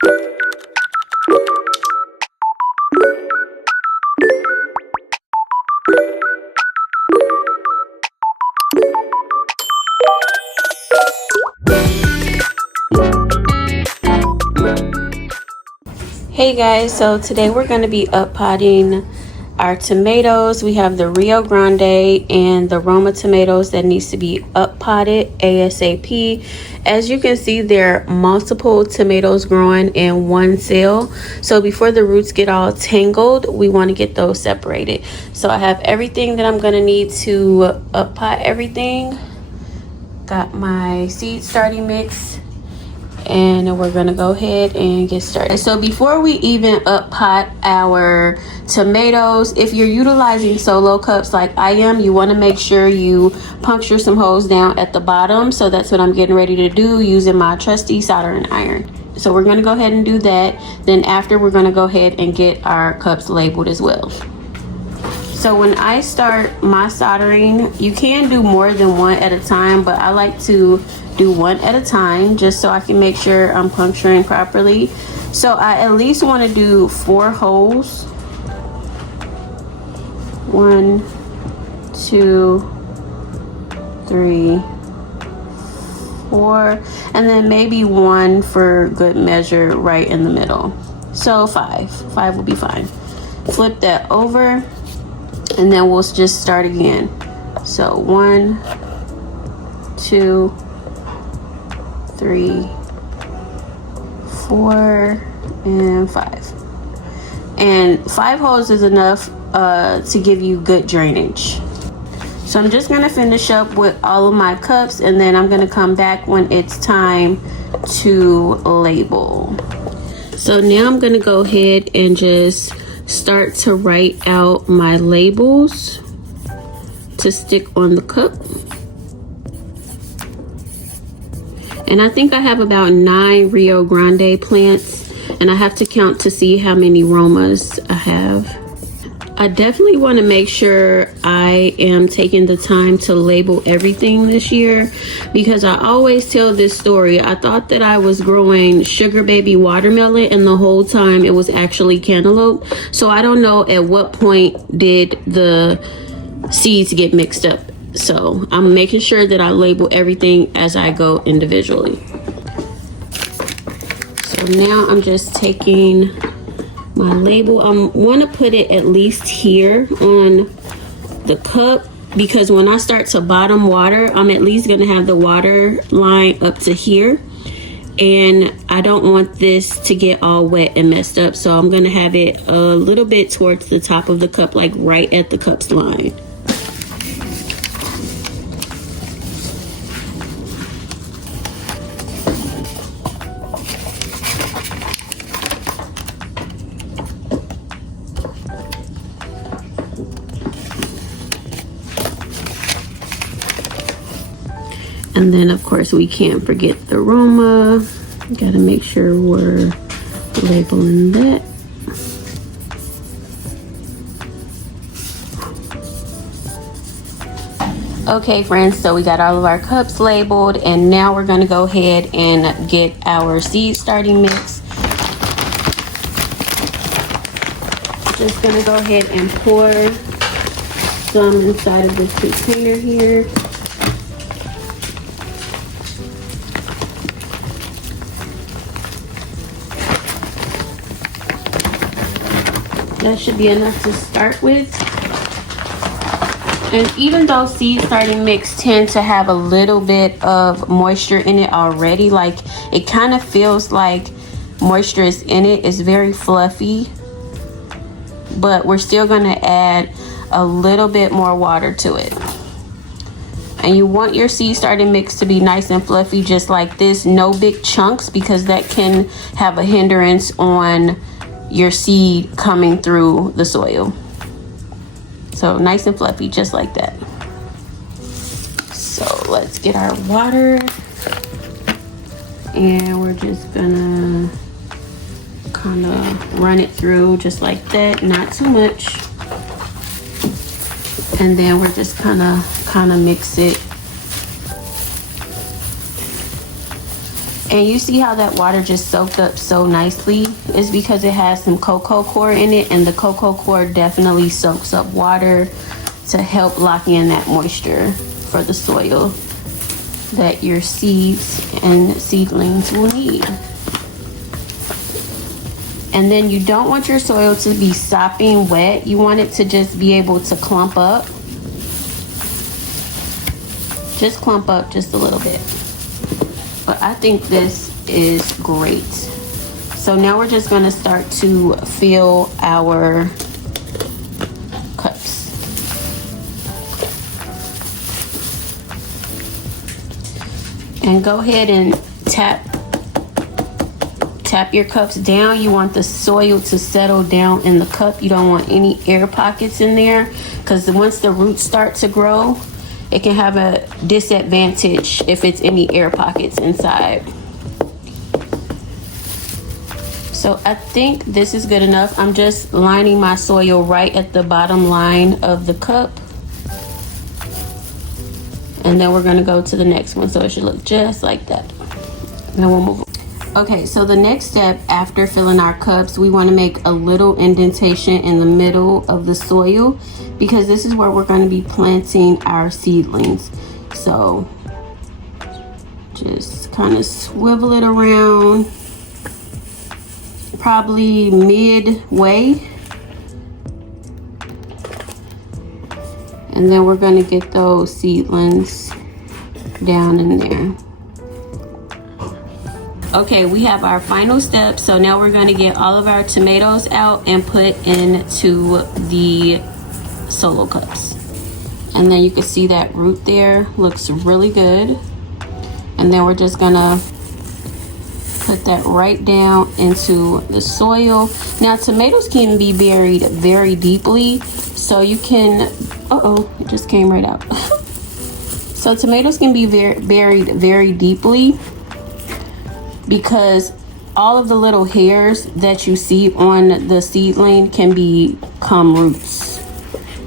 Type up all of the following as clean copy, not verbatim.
Hey guys, so today we're going to be up potting our tomatoes. We have the Rio Grande and the Roma tomatoes that needs to be up potted ASAP. As you can see, there are multiple tomatoes growing in one cell. So before the roots get all tangled, we want to get those separated. So I have everything that I'm going to need to up pot everything. Got my seed starting mix. And we're gonna go ahead and get started. So before we even up pot our tomatoes, if you're utilizing solo cups like I am, you want to make sure you puncture some holes down at the bottom. So that's what I'm getting ready to do using my trusty soldering iron. So we're gonna go ahead and do that. Then after, we're gonna go ahead and get our cups labeled as well. So when I start my soldering, you can do more than one at a time, but I like to do one at a time just so I can make sure I'm puncturing properly. So I at least want to do 4 holes. 1, 2, 3, 4, and then maybe 1 for good measure right in the middle. So 5 will be fine. Flip that over and then we'll just start again. So 1, 2, 3, 4, and 5. And 5 holes is enough to give you good drainage. So I'm just gonna finish up with all of my cups, and then I'm gonna come back when it's time to label. So now I'm gonna go ahead and just start to write out my labels to stick on the cup. And I think I have about 9 Rio Grande plants, and I have to count to see how many Romas I have. I definitely want to make sure I am taking the time to label everything this year, because I always tell this story. I thought that I was growing sugar baby watermelon, and the whole time it was actually cantaloupe. So I don't know at what point did the seeds get mixed up. So I'm making sure that I label everything as I go individually. So now I'm just taking my label. I want to put it at least here on the cup, because when I start to bottom water, I'm at least going to have the water line up to here. And I don't want this to get all wet and messed up. So I'm going to have it a little bit towards the top of the cup, like right at the cup's line. And then of course we can't forget the Roma. Gotta make sure we're labeling that. Okay friends, so we got all of our cups labeled, and now we're gonna go ahead and get our seed starting mix. Just gonna go ahead and pour some inside of this container here. That should be enough to start with. And even though seed starting mix tend to have a little bit of moisture in it already, like it kind of feels like moisture is in it, it's very fluffy, but we're still going to add a little bit more water to it. And you want your seed starting mix to be nice and fluffy, just like this, no big chunks, because that can have a hindrance on your seed coming through the soil. So nice and fluffy, just like that. So let's get our water, and we're just gonna kind of run it through just like that, not too much. And then we're just kind of mix it And you see how that water just soaked up so nicely? It's because it has some cocoa coir in it, and the cocoa coir definitely soaks up water to help lock in that moisture for the soil that your seeds and seedlings will need. And then you don't want your soil to be sopping wet. You want it to just be able to clump up. Just clump up just a little bit. But I think this is great. So now we're just gonna start to fill our cups. And go ahead and tap your cups down. You want the soil to settle down in the cup. You don't want any air pockets in there, because once the roots start to grow, it can have a disadvantage if it's any air pockets inside. So I think this is good enough. I'm just lining my soil right at the bottom line of the cup. And then we're gonna go to the next one. So it should look just like that. And then we'll move on. Okay, so the next step after filling our cups, we want to make a little indentation in the middle of the soil, because this is where we're going to be planting our seedlings. So just kind of swivel it around, probably midway. And then we're going to get those seedlings down in there. Okay, we have our final step. So now we're going to get all of our tomatoes out and put into the solo cups. And then you can see that root there looks really good. And then we're just gonna put that right down into the soil. Now tomatoes can be buried very deeply, so you can, it just came right out. So tomatoes can be buried very deeply, because all of the little hairs that you see on the seedling can become roots.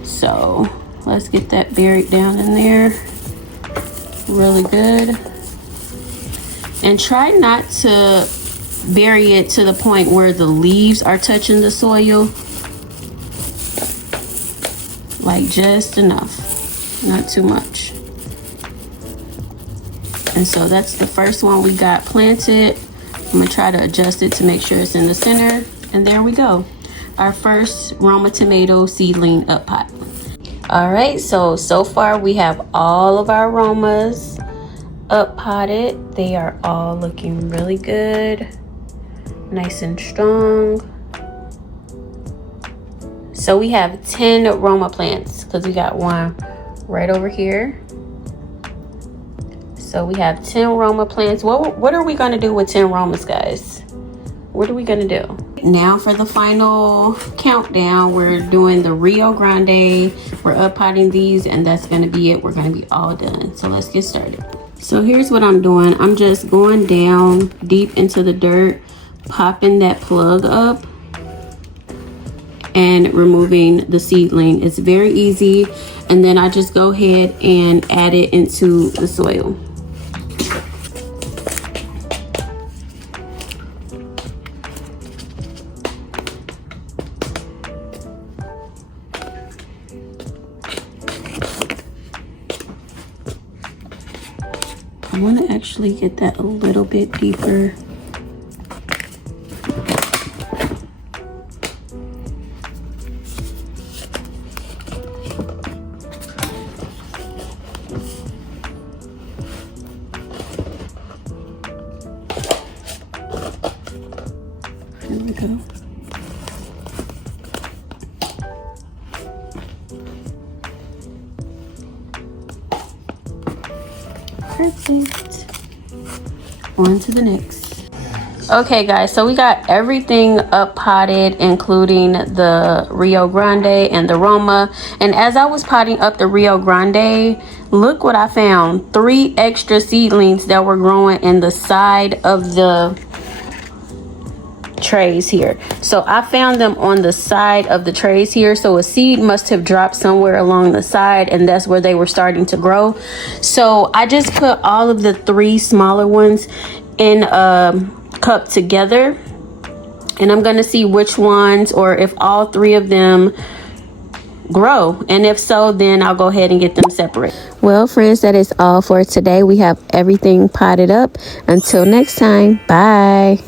So let's get that buried down in there really good. And try not to bury it to the point where the leaves are touching the soil. Like just enough, not too much. And so that's the first one we got planted. I'm gonna try to adjust it to make sure it's in the center. And there we go. Our first Roma tomato seedling up pot. All right, so far we have all of our Romas up potted. They are all looking really good. Nice and strong. So we have 10 Roma plants, because we got one right over here. So we have 10 Roma plants. What are we gonna do with 10 Romas, guys? What are we gonna do? Now for the final countdown, we're doing the Rio Grande. We're up potting these, and that's gonna be it. We're gonna be all done. So let's get started. So here's what I'm doing. I'm just going down deep into the dirt, popping that plug up, and removing the seedling. It's very easy. And then I just go ahead and add it into the soil. I want to actually get that a little bit deeper. There we go. Perfect. On to the next. Okay guys, so we got everything up potted, including the Rio Grande and the Roma. And as I was potting up the Rio Grande, look what I found. 3 extra seedlings that were growing in the side of the trays here. So I found them on the side of the trays here. So a seed must have dropped somewhere along the side, and that's where they were starting to grow. So I just put all of the 3 smaller ones in a cup together, and I'm gonna see which ones, or if all three of them grow, and if so, then I'll go ahead and get them separate. Well, friends, that is all for today. We have everything potted up. Until next time, bye.